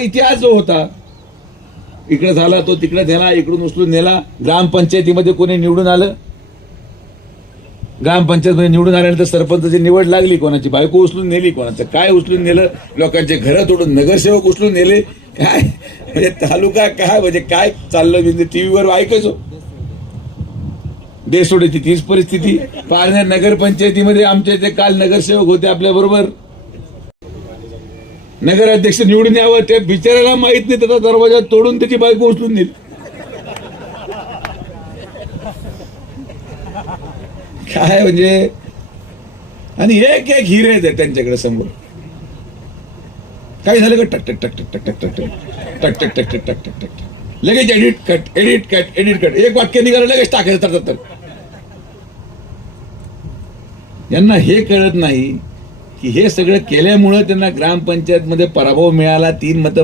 इतिहास जो होता, इकडे झाला तो तिकडे नेला, इकडून उचलून नेला. ग्रामपंचायतीमध्ये कोणी निवडून आलं, ग्रामपंचायत निवडून आल्यानंतर सरपंचाची निवड लागली, कोणाची बायको उचलून नेली, कोणाचं काय उचलून नेलं, लोकांचे घर तोडून नगरसेवक उचलून नेले. काय म्हणजे तालुका काय म्हणजे काय चाललं म्हणजे टीव्हीवर ऐकायचो. देशोडीची तीच परिस्थिती. पारनेर नगरपंचायतीमध्ये आमच्या इथे काल नगरसेवक होते आपल्या बरोबर, नगराध्यक्ष निवडून यावं ते बिचारायला माहित नाही, त्याचा दरवाजा तोडून त्याची बायको उचलून नेली. काय म्हणजे, आणि एक एक हिरे आहेत त्यांच्याकडे समोर. काय झालं का टक टक टक टक टक टक टक टक टक टक टक टक टक लगेच edit cut edit cut edit cut, एक वाक्य निघालं लगेच टाकायचं तर. यांना हे कळत नाही की हे सगळं केल्यामुळं त्यांना ग्रामपंचायत मध्ये पराभव मिळाला, 3 मतं